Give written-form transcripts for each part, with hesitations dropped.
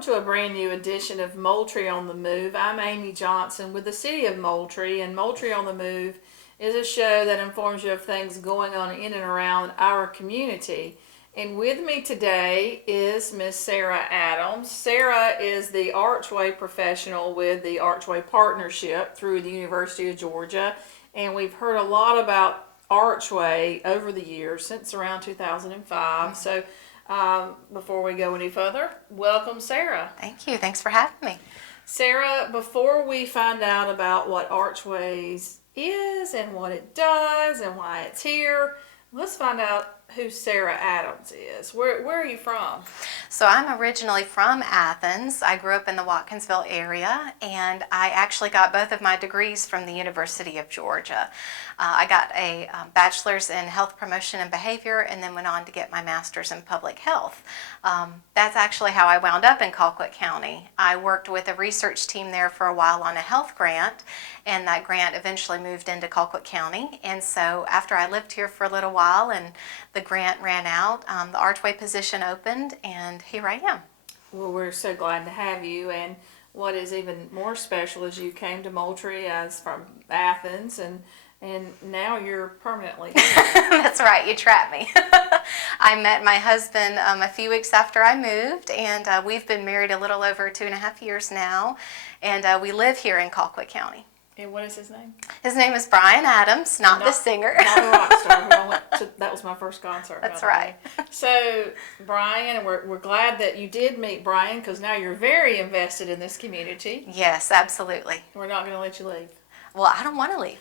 welcome to a brand new edition of Moultrie on the Move. I'm Amy Johnson with the City of Moultrie, and Moultrie on the Move is a show that informs you of things going on in and around our community. And with me today is Miss Sarah Adams. Sarah is the Archway professional with the Archway Partnership through the University of Georgia, and we've heard a lot about Archway over the years, since around 2005. So before we go any further, welcome Sarah. Thank you. Thanks for having me. Sarah, before we find out about what Archways is and what it does and why it's here, let's find out who Sarah Adams is. Where are you from? So I'm originally from Athens. I grew up in the Watkinsville area, and I actually got both of my degrees from the University of Georgia. I got a bachelor's in health promotion and behavior, and then went on to get my master's in public health. That's actually how I wound up in Colquitt County. I worked with a research team there for a while on a health grant, and that grant eventually moved into Colquitt County. And so after I lived here for a little while and the grant ran out, the Archway position opened, and here I am. Well, we're so glad to have you, and what is even more special is you came to Moultrie as from Athens, and now you're permanently here. That's right, you trapped me. I met my husband a few weeks after I moved, and we've been married a little over 2.5 years now, and we live here in Colquitt County. And what is his name? His name is Brian Adams, not the singer. Not the rock star. That was my first concert. That's right. So, Brian, and we're glad that you did meet Brian, because now you're very invested in this community. Yes, absolutely. We're not going to let you leave. Well, I don't want to leave.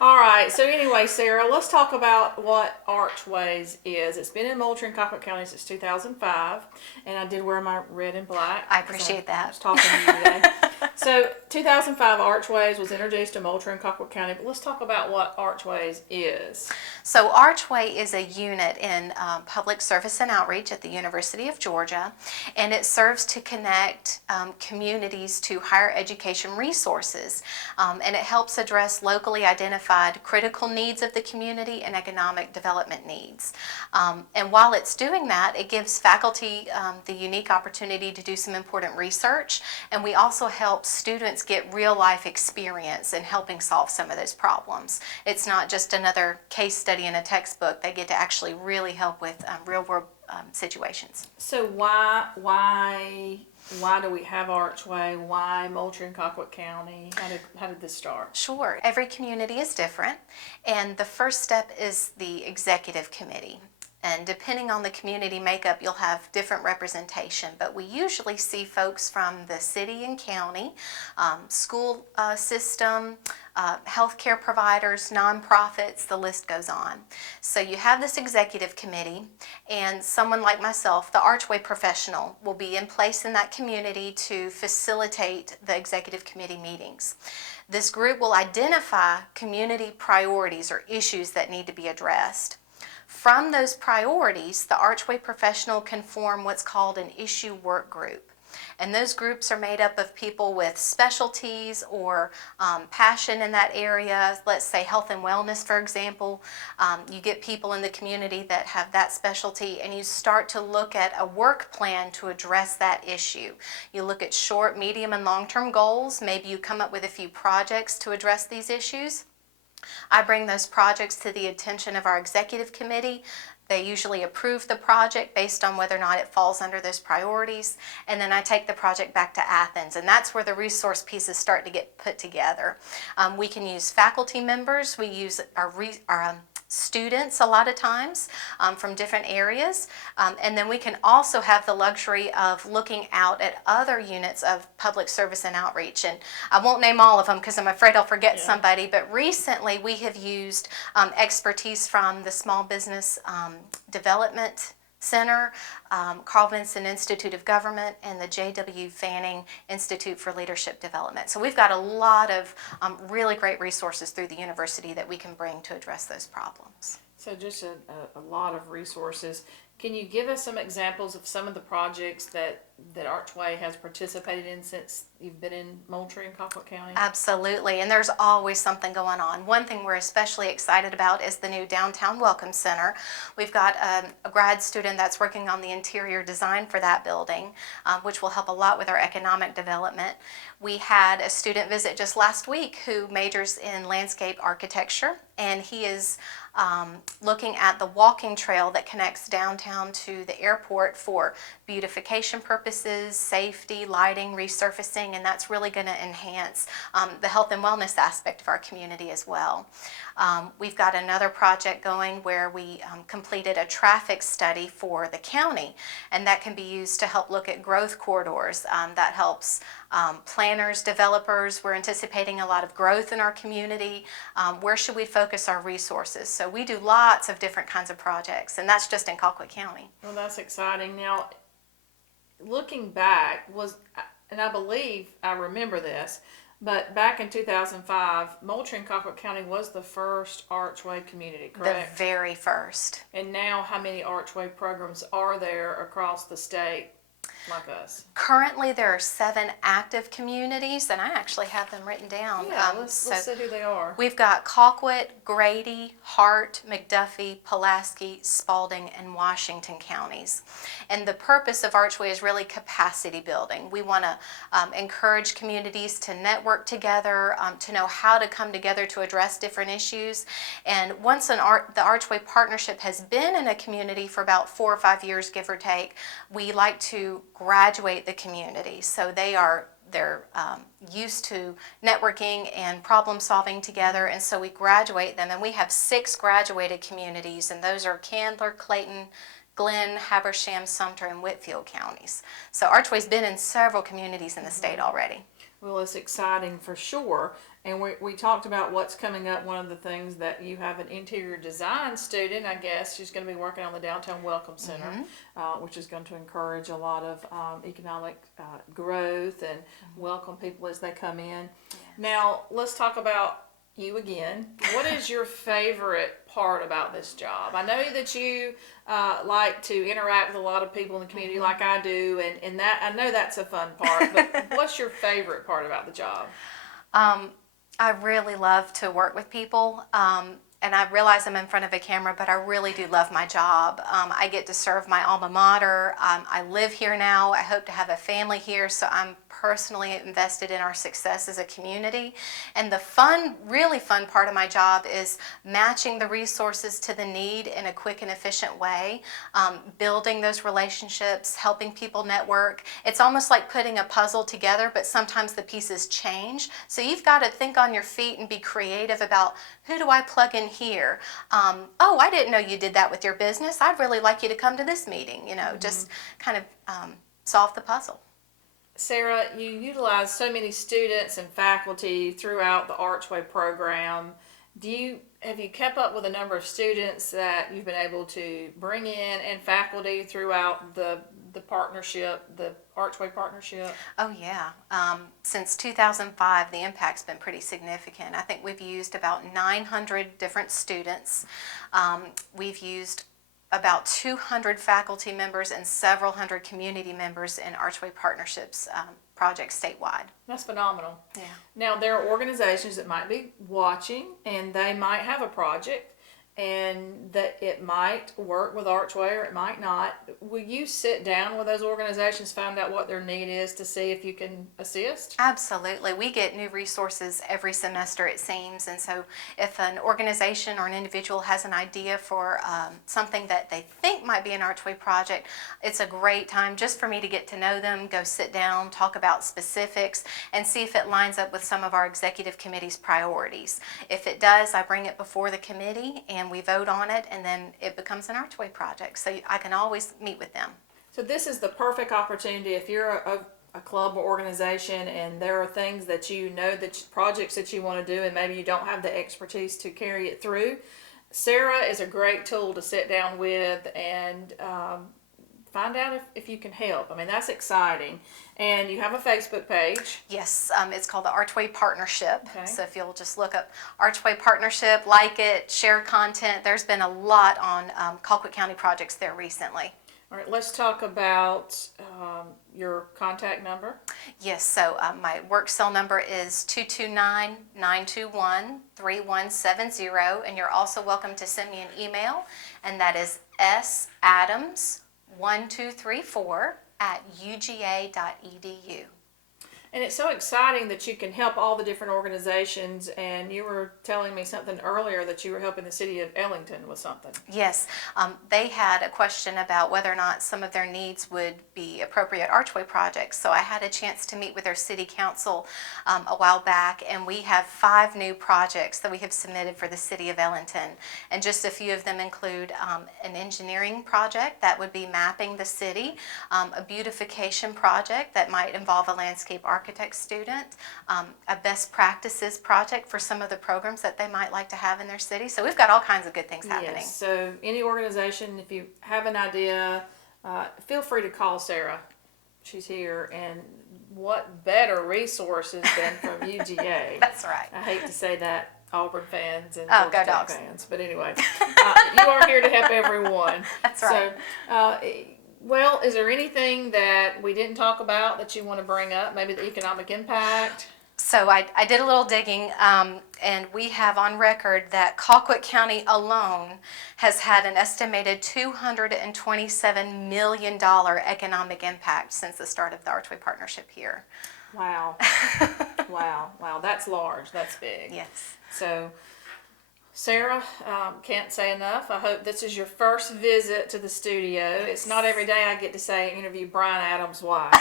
All right. So anyway, Sarah, let's talk about what Archways is. It's been in Moultrie and Colquitt County since 2005, and I did wear my red and black. I appreciate that. I was talking to you today. So 2005 Archways was introduced to Moultrie and Colquitt County, but let's talk about what Archways is. So Archway is a unit in public service and outreach at the University of Georgia, and it serves to connect communities to higher education resources, and it helps address locally identified critical needs of the community and economic development needs. And while it's doing that, it gives faculty the unique opportunity to do some important research, and we also help students get real-life experience in helping solve some of those problems. It's not just another case study in a textbook. They get to actually really help with real-world situations. So why do we have Archway? Why Moultrie and Colquitt County? How did this start? Sure. Every community is different, and the first step is the executive committee. And depending on the community makeup, you'll have different representation. But we usually see folks from the city and county, school system, healthcare providers, nonprofits, the list goes on. So you have this executive committee, and someone like myself, the Archway professional, will be in place in that community to facilitate the executive committee meetings. This group will identify community priorities or issues that need to be addressed. From those priorities, the Archway professional can form what's called an issue work group. And those groups are made up of people with specialties or passion in that area. Let's say health and wellness, for example. You get people in the community that have that specialty, and you start to look at a work plan to address that issue. You look at short, medium, and long-term goals. Maybe you come up with a few projects to address these issues. I bring those projects to the attention of our executive committee. They usually approve the project based on whether or not it falls under those priorities, and then I take the project back to Athens, and that's where the resource pieces start to get put together. We can use faculty members. We use our students a lot of times from different areas, and then we can also have the luxury of looking out at other units of public service and outreach, and I won't name all of them because I'm afraid I'll forget somebody, but recently we have used expertise from the Small Business Development Center, Carl Vinson Institute of Government, and the J.W. Fanning Institute for Leadership Development. So we've got a lot of really great resources through the university that we can bring to address those problems. So just a lot of resources. Can you give us some examples of some of the projects that that Archway has participated in since you've been in Moultrie and Colquitt County? Absolutely, and there's always something going on. One thing we're especially excited about is the new Downtown Welcome Center. We've got a grad student that's working on the interior design for that building, which will help a lot with our economic development. We had a student visit just last week who majors in landscape architecture, and he is looking at the walking trail that connects downtown to the airport for beautification purposes, safety, lighting, resurfacing, and that's really going to enhance the health and wellness aspect of our community as well. We've got another project going where we completed a traffic study for the county, and that can be used to help look at growth corridors. That helps planners, developers. We're anticipating a lot of growth in our community. Where should we focus our resources? So we do lots of different kinds of projects, and that's just in Colquitt County. Well, that's exciting. Now, looking back, and I believe I remember this, but back in 2005, Moultrie and Colquitt County was the first Archway community, correct? The very first. And now, how many Archway programs are there across the state like us? Currently, there are 7 active communities, and I actually have them written down. Yeah, let's see who they are. We've got Colquitt, Grady, Hart, McDuffie, Pulaski, Spalding, and Washington counties. And the purpose of Archway is really capacity building. We want to encourage communities to network together, to know how to come together to address different issues. And once the Archway Partnership has been in a community for about 4 or 5 years, give or take, we like to graduate the community. So they're used to networking and problem solving together, and so we graduate them, and we have 6 graduated communities, and those are Candler, Clayton, Glenn, Habersham, Sumter, and Whitfield counties. So Archway's been in several communities in the state already. Well, it's exciting for sure. And we talked about what's coming up. One of the things that you have an interior design student, I guess, she's going to be working on the Downtown Welcome Center, which is going to encourage a lot of economic growth and welcome people as they come in. Yes. Now, let's talk about you again. What is your favorite part about this job? I know that you like to interact with a lot of people in the community like I do, and that I know that's a fun part, but what's your favorite part about the job? I really love to work with people, and I realize I'm in front of a camera, but I really do love my job. I get to serve my alma mater. I live here now. I hope to have a family here, so I'm personally invested in our success as a community. And the really fun part of my job is matching the resources to the need in a quick and efficient way, building those relationships, helping people network. It's almost like putting a puzzle together, but sometimes the pieces change. So you've got to think on your feet and be creative about, who do I plug in here? Oh, I didn't know you did that with your business. I'd really like you to come to this meeting. Just kind of solve the puzzle. Sarah, you utilize so many students and faculty throughout the Archway program. Have you kept up with the number of students that you've been able to bring in and faculty throughout the partnership, the Archway partnership? Oh yeah. Since 2005, the impact's been pretty significant. I think we've used about 900 different students. We've used about 200 faculty members and several hundred community members in Archway Partnerships projects statewide. That's phenomenal. Yeah. Now, there are organizations that might be watching, and they might have a project, and that it might work with Archway or it might not. Will you sit down with those organizations, find out what their need is to see if you can assist? Absolutely. We get new resources every semester, it seems, and so if an organization or an individual has an idea for something that they think might be an Archway project, it's a great time just for me to get to know them, go sit down, talk about specifics, and see if it lines up with some of our executive committee's priorities. If it does, I bring it before the committee and we vote on it, and then it becomes an Archway project. So I can always meet with them. So this is the perfect opportunity if you're a club or organization and there are things that you know, that projects that you want to do and maybe you don't have the expertise to carry it through. Sarah is a great tool to sit down with and find out if you can help. I mean, that's exciting. And you have a Facebook page. Yes, it's called the Archway Partnership. Okay. So if you'll just look up Archway Partnership, like it, share content. There's been a lot on Colquitt County projects there recently. All right, let's talk about your contact number. Yes, so my work cell number is 229-921-3170, and you're also welcome to send me an email, and that is sadams1234@uga.edu. And it's so exciting that you can help all the different organizations. And you were telling me something earlier that you were helping the city of Ellington with something. Yes, they had a question about whether or not some of their needs would be appropriate Archway projects. So I had a chance to meet with their city council a while back, and we have 5 new projects that we have submitted for the city of Ellington. And just a few of them include an engineering project that would be mapping the city, a beautification project that might involve a landscape architect student, a best practices project for some of the programs that they might like to have in their city. So we've got all kinds of good things happening. Yes, so any organization, if you have an idea, feel free to call Sarah. She's here, and what better resources than from UGA? That's right. I hate to say that, Auburn fans and Oh, go Georgia Tech Dogs. fans, but anyway, you are here to help everyone. That's right. So, well, is there anything that we didn't talk about that you want to bring up? Maybe the economic impact? So I did a little digging, and we have on record that Colquitt County alone has had an estimated $227 million economic impact since the start of the Archway Partnership here. Wow. Wow. That's large. That's big. Yes. So, Sarah, can't say enough. I hope this is your first visit to the studio. It's not every day I get to say interview Brian Adams' wife.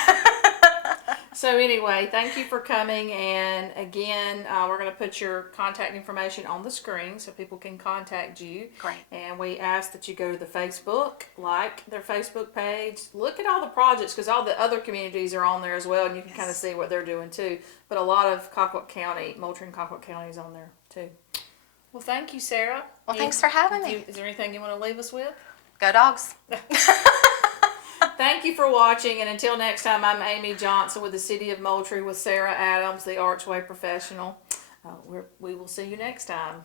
So anyway, thank you for coming. And again, we're going to put your contact information on the screen so people can contact you. Great. And we ask that you go to the Facebook, like their Facebook page, look at all the projects because all the other communities are on there as well, and you can kind of see what they're doing too. But a lot of Colquitt County, Moultrie and Colquitt County is on there too. Well, thank you, Sarah. Well, thanks for having me. Is there anything you want to leave us with? Go Dogs. Thank you for watching, and until next time, I'm Amy Johnson with the City of Moultrie with Sarah Adams, the Archway professional. We will see you next time.